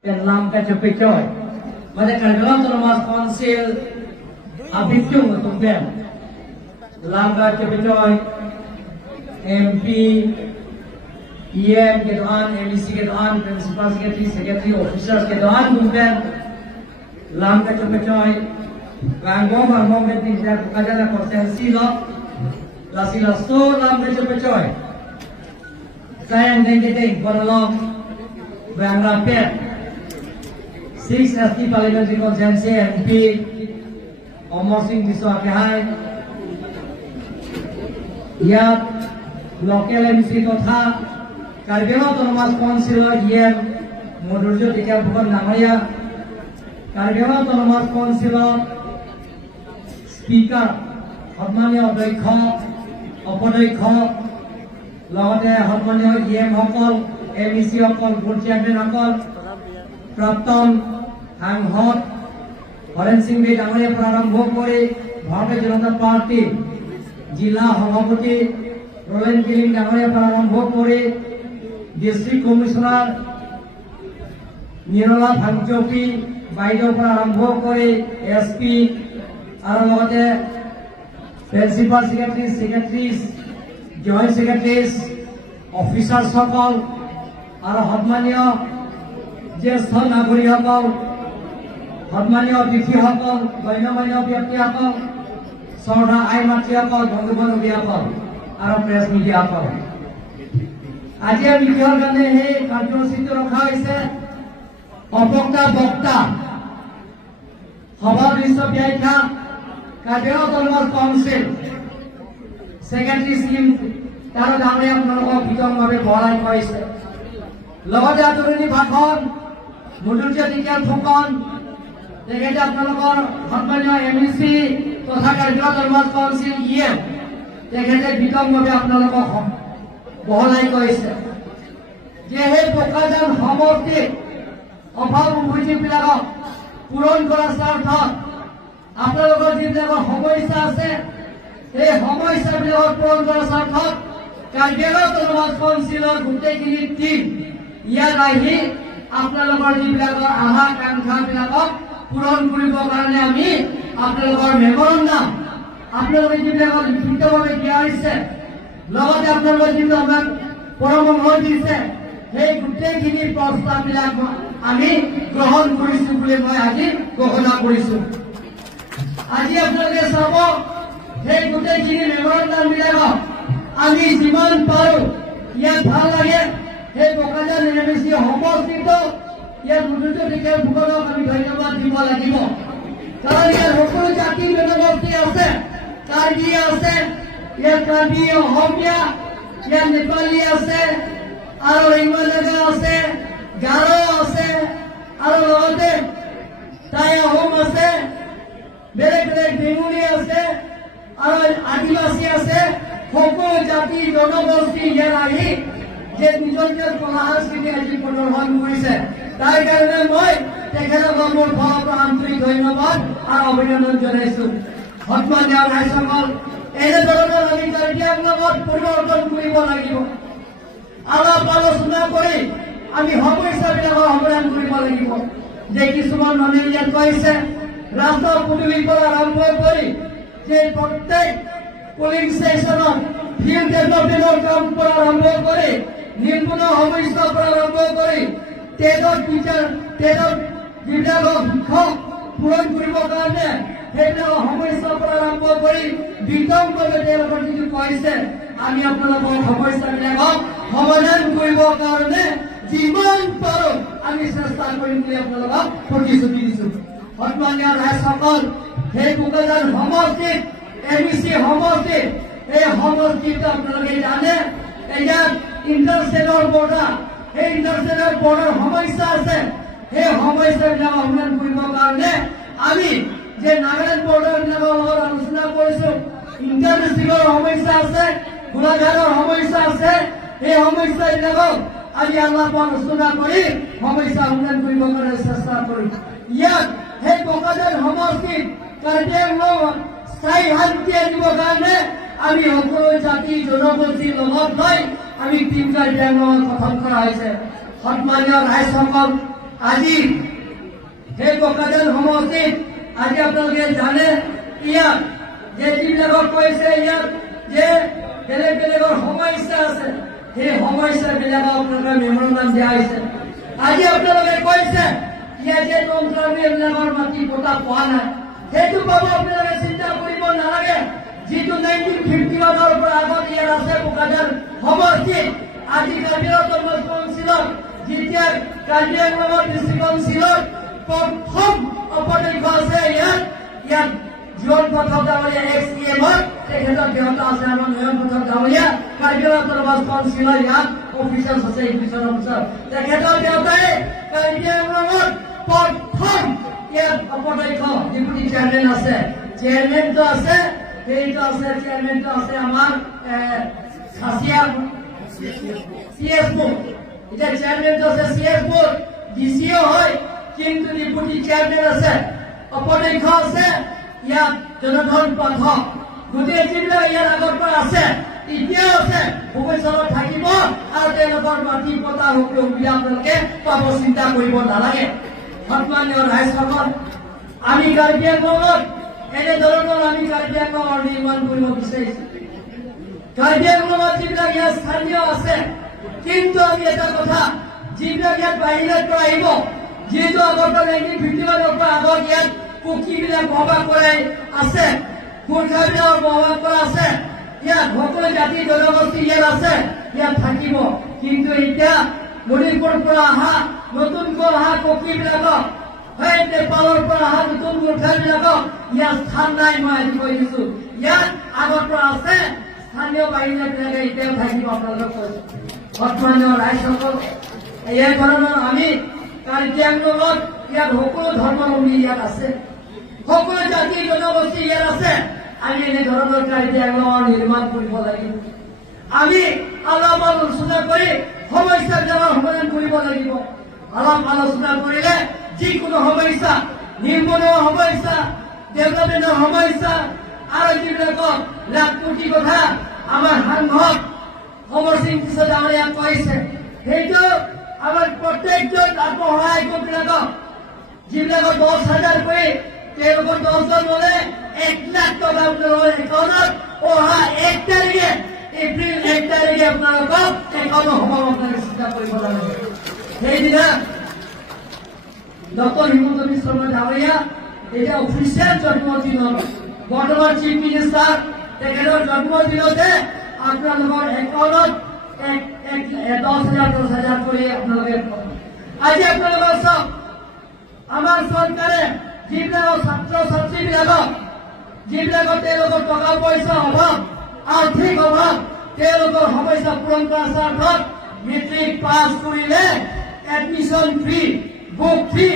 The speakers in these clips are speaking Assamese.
Langkah cepecoi, mereka dalam termas konsil abitung untuk them. Langkah cepecoi, MP, EM kedoan, MEC kedoan, Principal Secretary, Officers kedoan untuk them. Langkah cepecoi, gangguan meeting dan kajian konsensi lo, lasila so langkah cepecoi. Sayang dengketeng korolong, bangrapet. 6 ST Parliamentary Constituency MP Omar Singh Biswakehai ইয়াত লোকেল এমসি তথা কাৰ্বিআংলং অটোনমাস কাউন্সিলৰ ইএম মধুৰ্য টিকা ফুকন ডাঙৰীয়া কাৰ্বিআংলং অটোনমাস কাউন্সিলৰ স্পিকাৰ সন্মানীয় অধ্যক্ষ অপধ্যক্ষ লগতে সন্মানীয় ইএম সকল এমইসি সকল বুথ চেয়াৰমেন সকল प्राप्तन सांसद हरेन सिंह डांगरिया प्रारंभ कर भारतीय जनता पार्टी जिला सभापति रोलेन किलिंग डांगरिया प्रारंभ कर डिस्ट्रिक्ट कमिशनार निरला भांगचौकी बाइदेव प्रारंभ कर एसपी और प्रिंसिपल सेक्रेटरी जॉइंट सेक्रेटरीज अफिसार सकल और सन्मानीय ज्येष्ठ नागरिकসকল সন্মানীয় অতিথিসকল গণ্যমান্য ব্যক্তিসকল শ্ৰদ্ধা আই মাতৃসকল বন্ধু বান্ধৱীসকল আৰু প্ৰেছ মিডিয়াসকল আজি আমি কিহৰ কাৰণে সেই কাৰ্যসূচীটো ৰখা হৈছে অপক্তা বক্তা সভা দৃশ্য ব্যাখ্যা Karbi Anglong autonomous council secretary scheme তাৰ ডাঙৰীয়া আপোনালোকক বিতংভাৱে বঢ়াই কৈছে লগতে আদৰণি ভাষণ মধুৰ্য টিকা ফুকন তেখেতে আপোনালোকৰ সন্মানীয় এমইসি তথা কাৰ্বিআংলং অটোনমাস কাউন্সিল ইএম তেখেতে বিতংভাৱে আপোনালোকক বহলাই কৈছে যে সেই বোকাজান সমষ্টিৰ অভাৱ অভিযোগবিলাকক পূৰণ কৰাৰ স্বাৰ্থত আপোনালোকৰ যিবিলাক সমস্যা আছে সেই সমস্যাবিলাক পূৰণ কৰাৰ স্বাৰ্থত কাৰ্বিআংলং অটোনমাস কাউন্সিলৰ গোটেইখিনি টিম ইয়াত আহি আপোনালোকৰ যিবিলাকৰ আশা আকাংক্ষাবিলাকক পূৰণ কৰিবৰ কাৰণে আমি আপোনালোকৰ মেমৰেণ্ডাম আপোনালোকে যিবিলাকক লিখিতভাৱে দিয়া হৈছে লগতে আপোনালোকৰ যিবিলাক আমাক পৰামৰ্শ দিছে সেই গোটেইখিনি প্ৰস্তাৱবিলাক আমি গ্ৰহণ কৰিছো বুলি মই আজি ঘোষণা কৰিছো আজি আপোনালোকে চাব সেই গোটেইখিনি মেমৰেণ্ডামবিলাকক আমি যিমান পাৰো ইয়াত ভাল লাগে সেই বোকাজান এমইসি সমষ্টিত ইয়াৰ মধুৰ্য টিকা ফুকনক আমি ধন্যবাদ দিব লাগিব কাৰণ ইয়াৰ সকলো জাতি জনগোষ্ঠী আছে কাৰ্বি আছে ইয়াৰ কাৰ্বি অসমীয়া ইয়াৰ নেপালী আছে আৰু ইংৰাজী আছে গাৰো আছে আৰু লগতে টাই আহোম আছে বেলেগ বেলেগ বেঙুনী আছে আৰু আদিবাসী আছে সকলো জাতি জনগোষ্ঠী ইয়াৰ আহি যে নিজৰ নিজৰ কলা সংস্কৃতি আজি প্ৰদৰ্শন কৰিছে তাৰ কাৰণে মই তেখেতসকলক মোৰ ফালৰ পৰা আন্তৰিক ধন্যবাদ আৰু অভিনন্দন জনাইছো সন্মানীয় ৰাইজসকল এনেধৰণৰ আমি কাৰ্বিআংলঙত পৰিৱৰ্তন কৰিব লাগিব আলাপ আলোচনা কৰি আমি সমস্যাবিলাকৰ সমাধান কৰিব লাগিব যে কিছুমান মানুহে ইয়াত কৈছে ৰাস্তা পদূলিৰ পৰা আৰম্ভ কৰি যে প্ৰত্যেক পুলিং ষ্টেচনত ফিল্ড ডেভেলপমেণ্টৰ কাম পৰা আৰম্ভ কৰি নিম্ন সমস্যা পৰা আৰম্ভ কৰি টেটৰ যিবিলাক শিক্ষক পূৰণ কৰিবৰ কাৰণে সেইবিলাক সমস্যাৰ পৰা আৰম্ভ কৰি বিতংভাৱে তেওঁলোকৰ যিটো কৈছে আমি আপোনালোকৰ সমস্যাবিলাকক সমাধান কৰিবৰ কাৰণে যিমান পাৰো আমি চেষ্টা কৰিম বুলি আপোনালোকক প্ৰতিশ্ৰুতি দিছো সন্মানীয় ৰাইজসকল সেই বোকাজান সমষ্টিত এমইসি সমষ্টিত এই সমষ্টিত আপোনালোকে জানে ইয়াত ইণ্টাৰষ্টেটৰ বৰ্ডাৰ সেই ইণ্টাৰষ্টেটৰ বৰ্ডাৰ সমস্যা আছে সেই সমস্যাবিলাক সমাধান কৰিবৰ কাৰণে আমি যে নাগালেণ্ড বৰ্ডাৰবিলাকৰ লগত আলোচনা কৰিছো ইণ্টাৰডিষ্ট্ৰিক্টৰ সমস্যা আছে গোলাঘাটৰ সমস্যা আছে এই সমস্যাবিলাকক আজি আলাপ আলোচনা কৰি সমস্যা সমাধান কৰিবৰ কাৰণে চেষ্টা কৰিম ইয়াত সেই বোকাজান সমষ্টিত কাৰ্বিআংলং স্থায়ী শান্তি আনিবৰ কাৰণে আমি সকলো জাতি জনগোষ্ঠীৰ লগত লৈ আমি টিম কাৰ্বিআংলঙত গঠন কৰা হৈছে সন্মানীয় ৰাইজসকল আজি সেই বোকাজান সমষ্টিত আজি আপোনালোকে জানে ইয়াত যে যিবিলাকক কৈছে ইয়াত যে বেলেগ বেলেগৰ সমস্যা আছে সেই সমস্যাবিলাকক আপোনালোকে মেমৰেণ্ডাম দিয়া হৈছে আজি আপোনালোকে কৈছে ইয়াত যে তন্ত্ৰবিলাকৰ মাটি পতা পোৱা নাই সেইটো পাব আপোনালোকে চিন্তা কৰিব নালাগে যিটো 1951 পৰা আগত ইয়াত আছে বোকাজান সমষ্টিত আজি কাৰ্বি-আংলং কাউন্সিলত যেতিয়া কাৰ্বি-আংলঙৰ ডিষ্ট্ৰিক্ট কাউন্সিলত প্ৰথম অপদক্ষ আছে ইয়াত জীবন পাঠক ডাঙৰীয়া এক্স-ইএমৰ তেখেতৰ দেউতা আছে আমাৰ নয়ন পাঠক ডাঙৰীয়া কাৰ্বি-আংলং কাউন্সিলৰ ইয়াত অফিচাৰ্ছ আছে ইংলিছৰ অফিচাৰ তেখেতৰ দেউতাই কাৰ্বি-আংলঙৰ প্ৰথম ইয়াত অপদক্ষ ডেপুটি চেয়াৰমেন আছে চেয়াৰমেনটো আছে সেইটো আছে চেয়াৰমেনটো আছে আমাৰ খাচিয়া সিএসপুর এটা চেয়ারম্যান আছে সিএসপুর ডিসিও হয় কিন্তু ডেপুটি চেয়ারম্যান আছে অপদক্ষ আছে ইয়াত জনধন পাঠক গোটেই যিবিলাক ইয়াৰ আগৰ পৰা আছে এতিয়াও আছে ভৱিষ্যতত থাকিব আৰু তেওঁলোকৰ মাটি পতা সুবিধা আপোনালোকে পাব চিন্তা কৰিব নালাগে সন্মানীয় ৰাইজসকল আমি কাৰ্বি-আংলঙত এনেধৰণৰ আমি কাৰ্বি-আংলঙৰ নিৰ্মাণ কৰিব বিচাৰিছো কাৰ্বি-আংলঙত যিবিলাক ইয়াত স্থানীয় আছে কিন্তু আমি এটা কথা যিবিলাক ইয়াত বাহিৰৰ পৰা আহিব যিহেতু আগত 1951 পৰা আগত ইয়াত কুকিবিলাক বসবাস কৰি আছে গোৰ্খাবিলাকৰ বসবাস কৰা আছে ইয়াত সকলো জাতি জনগোষ্ঠী ইয়াত আছে ইয়াত থাকিব কিন্তু এতিয়া মণিপুৰৰ পৰা অহা নতুনকৈ অহা কুকিবিলাকক হয় নেপালৰ পৰা অহা নতুন গোৰ্খাবিলাকক ইয়াত স্থান নাই মই আজি কৈ দিছো ইয়াত আগৰ পৰা আছে স্থানীয় বাহিনীবিলাকে এতিয়াও থাকিব আপোনালোকক কৈছো সন্মানীয় ৰাইজসকল এই ধৰণৰ আমি কাৰ্বি-আংলঙত ইয়াত সকলো ধৰ্মাৱলম্বী ইয়াত আছে সকলো জাতি জনগোষ্ঠী ইয়াত আছে আমি এনেধৰণৰ কাৰ্বি-আংলঙৰ নিৰ্মাণ কৰিব লাগিব আমি অলপ আলোচনা কৰি সমস্যাবিলাকৰ সমাধান কৰিব লাগিব অলপ আলোচনা কৰিলে যিকোনো সমস্যা নিৰ্মূলৰ সমস্যা ডেভেলপমেণ্টৰ সমস্যা আৰু যিবিলাকক লাখ কোটি কথা আমাৰ সাংসদ অমৰ সিং কিশোৰ ডাঙৰীয়া কৈছে সেইটো আমাৰ প্ৰত্যেকজন আত্মসহায়ক গোটবিলাকক যিবিলাকৰ 10,000 কৰি তেওঁলোকৰ 10জন ল'লে 1 লাখ টকা আপোনালোকৰ একাউণ্টত অহা 1 তাৰিখে এপ্ৰিল 1 তাৰিখে আপোনালোকক একাউণ্ট হ'ব আপোনালোকে চিন্তা কৰিব লাগে সেইদিনা ডক্টৰ হিমন্ত বিশ্ব শৰ্মা ডাঙৰীয়া এতিয়া অফিচিয়েল জন্মদিনত বৰ্তমান চিফ মিনিষ্টাৰ তেখেতৰ জন্মদিনতে আপোনালোকৰ একাউণ্টত 10,000 কৰি আপোনালোকে আজি আপোনালোকৰ চব আমাৰ চৰকাৰে যিবিলাকৰ ছাত্ৰ ছাত্ৰীবিলাকক যিবিলাকৰ তেওঁলোকৰ টকা পইচা অভাৱ আৰ্থিক অভাৱ তেওঁলোকৰ সমস্যা পূৰণ কৰাৰ স্বাৰ্থত মেট্ৰিক পাছ কৰিলে এডমিশ্যন ফ্ৰী বুক ফ্ৰী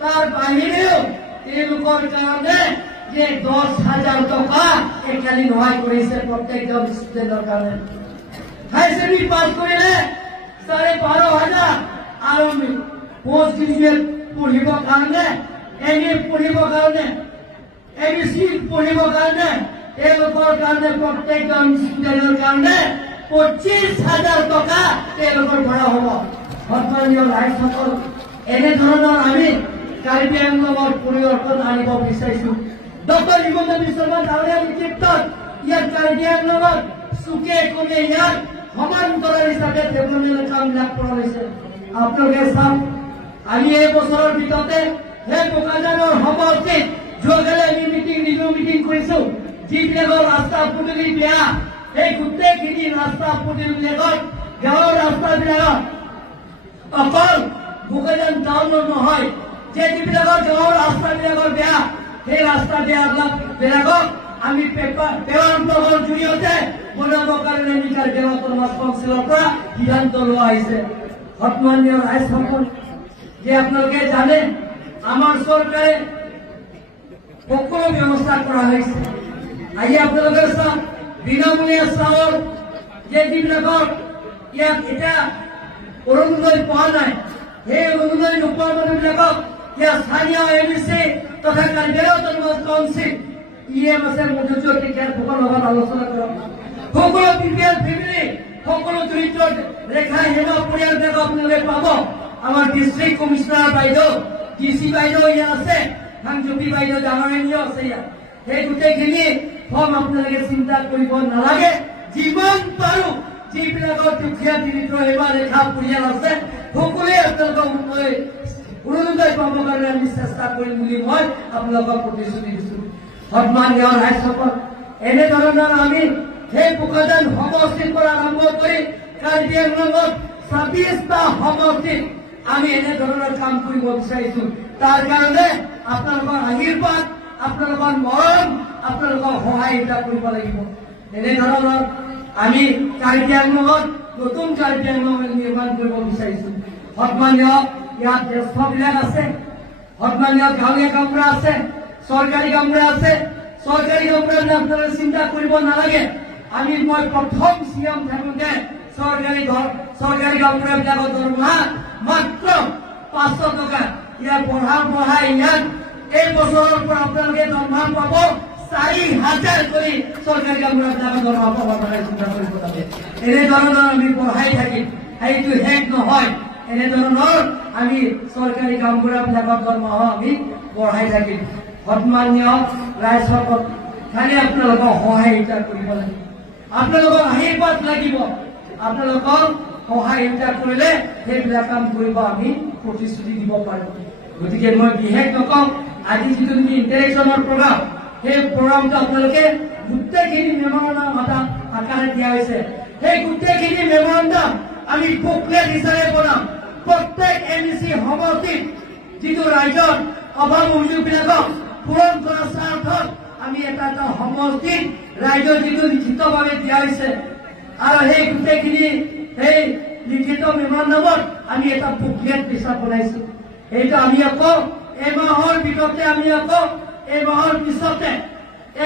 তাৰ বাহিৰেও তেওঁলোকৰ কাৰণে যে 10,000 টকা একালি সহায় কৰিছে প্ৰত্যেকজন ষ্টুডেণ্টৰ কাৰণে হাই ছেকেণ্ডাৰী পাছ কৰিলে 12,500 আৰু পোষ্ট গ্ৰেজুৱেট পঢ়িবৰ কাৰণে এমএ পঢ়িবৰ কাৰণে এমএসি পঢ়িবৰ কাৰণে তেওঁলোকৰ কাৰণে প্ৰত্যেকজন ষ্টুডেণ্টৰ কাৰণে 25,000 টকা তেওঁলোকৰ ভৰা হ'ব সন্মানীয় ৰাইজসকল এনেধৰণৰ আমি কাৰ্বি-আংলঙৰ পৰিৱৰ্তন আনিব বিচাৰিছো ডক্টৰ হিমন্ত বিশ্ব শৰ্মা ডাঙৰীয়াৰ নেতৃত্বত ইয়াত কাৰ্বি-আংলঙত চুকে কোণে ইয়াত সমান্তৰাল হিচাপে ডেভেলপমেণ্টৰ কামবিলাক কৰা হৈছে আপোনালোকে চাওক আমি এই বছৰৰ ভিতৰতে সেই বোকাজানৰ সমষ্টিত যোৱাকালি আমি মিটিং কৰিছো যিবিলাকৰ ৰাস্তা পদূলি বেয়া সেই গোটেইখিনি ৰাস্তা পদূলিবিলাকত গাঁৱৰ ৰাস্তাবিলাকত অকল বোকাজান টাউনৰ নহয় যে যিবিলাকৰ গাঁৱৰ ৰাস্তাবিলাকৰ বেয়া সেই ৰাস্তা বেয়াবিলাকক আমি পেপাৰ জৰিয়তে বনাবৰ কাৰণে নিকাৰ কাৰ্বি-আংলং কাউন্সিলৰ পৰা সিদ্ধান্ত লোৱা হৈছে সন্মানীয় ৰাইজসকল যে আপোনালোকে জানে আমাৰ চৰকাৰে সকলো ব্যৱস্থা কৰা হৈছে আজি আপোনালোকে চাওক বিনামূলীয়া চাউল যে যিবিলাকৰ ইয়াত এতিয়া অৰুণোদয় পোৱা নাই সেই অৰুণোদয় নোপোৱা মানুহবিলাকক ইয়াত স্থানীয় এমএচি তথা কাৰ্বি-আংলং কাউন্সিল ইএম আছে মধুজ্যোতি তেখেতসকলৰ লগত আলোচনা কৰক সকলো বিপিএল ফেমিলি সকলো দৰিদ্ৰ ৰেখা হেমা পৰিয়ালবিলাকক আপোনালোকে পাব আমাৰ ডিস্ট্ৰিক্ট কমিশনাৰ বাইদেউ ডিসি বাইদেউ ইয়াত আছে সংযোগী বাইদেউ ডাঙৰীয়া আছে ইয়াত সেই গোটেইখিনি ফৰ্ম আপোনালোকে চিন্তা কৰিব নালাগে যিমান পাৰো যিবিলাকৰ দুখীয়া দৰিদ্ৰ সেৱা ৰেখা পৰিয়াল আছে সকলোৱে আপোনালোকক অৰুণোদয় পাবৰ কাৰণে আমি চেষ্টা কৰিম বুলি মই আপোনালোকক প্ৰতিশ্ৰুতি দিছো সন্মানীয় ৰাইজসকল এনেধৰণৰ আমি সেই পোকাজান সমষ্টিৰ পৰা আৰম্ভ কৰি কাৰ্বি আংলঙত 26টা সমষ্টিত আমি এনেধৰণৰ কাম কৰিব বিচাৰিছো তাৰ কাৰণে আপোনালোকৰ আশীৰ্বাদ আপোনালোকৰ মৰম আপোনালোকৰ সহায়িতা কৰিব লাগিব এনেধৰণৰ আমি কাৰ্বি আংলঙত নতুন কাৰ্বি আংলং নিৰ্মাণ কৰিব বিচাৰিছো সন্মানীয় ইয়াত জ্যেষ্ঠবিলাক আছে সন্মানীয় গাঁৱলীয়া কামৰা আছে চৰকাৰী কামৰা আছে চৰকাৰী কামৰা আপোনালোকে চিন্তা কৰিব নালাগে আমি মই প্ৰথম চিএম থাকোঁতে চৰকাৰী কামৰাবিলাকৰ দৰমহা মাত্ৰ 500 টকা ইয়াৰ বঢ়াই ইয়াত এই বছৰৰ পৰা আপোনালোকে দৰমহা পাব 4,000 কৰি চৰকাৰী কামৰাবিলাকৰ দৰমহা পাব পাৰে চিন্তা কৰিব লাগে এনেধৰণৰ আমি বঢ়াই থাকিম সেইটো শেষ নহয় এনেধৰণৰ আমি চৰকাৰী কামবিলাকৰ দৰমহা আমি বঢ়াই থাকিম সন্মানীয় ৰাইজসকল খালি আপোনালোকৰ সহায়িতা কৰিব লাগিব আপোনালোকৰ আশীৰ্বাদ লাগিব আপোনালোকৰ সহায়িতা কৰিলে সেইবিলাক কাম কৰিব আমি প্ৰতিশ্ৰুতি দিব পাৰোঁ গতিকে মই বিশেষ নকওঁ আজি যিটো ইণ্টাৰেকশ্যনৰ প্ৰগ্ৰাম সেই প্ৰগ্ৰামটো আপোনালোকে গোটেইখিনি মেমৰেণ্ডাম আকাৰে দিয়া হৈছে সেই গোটেইখিনি মেমৰেণ্ডাম আমি বুকলেট হিচাপে বনাম প্ৰত্যেক এমইচি সমষ্টিত যিটো ৰাইজৰ অভাৱ অভিযোগবিলাকক পূৰণ কৰাৰ স্বাৰ্থত আমি এটা সমষ্টিত ৰাইজৰ যিটো লিখিতভাৱে দিয়া হৈছে আৰু সেই গোটেইখিনি সেই লিখিত মেমৰেণ্ডামত আমি এটা বুকলেট হিচাপ বনাইছো এইটো আমি আকৌ এমাহৰ ভিতৰতে আমি আকৌ এমাহৰ পিছতে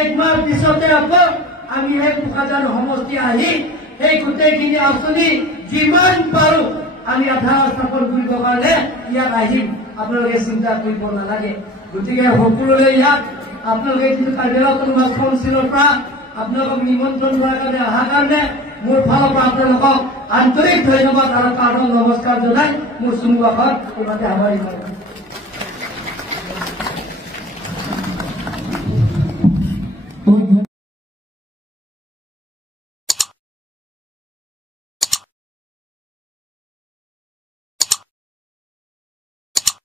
একমাহ পিছতে আকৌ আমি সেই পোকাজান সমষ্টি আহি সেই গোটেইখিনি আঁচনি যিমান পাৰো আমি আধাৰ স্থাপন কৰিবৰ কাৰণে ইয়াত আহিম আপোনালোকে চিন্তা কৰিব নালাগে গতিকে সকলোৰে ইয়াত আপোনালোকে যিটো কাৰ্যালয় কাউন্সিলৰ পৰা আপোনালোকক নিমন্ত্ৰণ কৰাৰ কাৰণে অহাৰ কাৰণে মোৰ ফালৰ পৰা আপোনালোকক আন্তৰিক ধন্যবাদ আৰু কাৰণ নমস্কাৰ জনাই মোৰ চুমুৱাষত ইমানতে সামৰি মাৰিম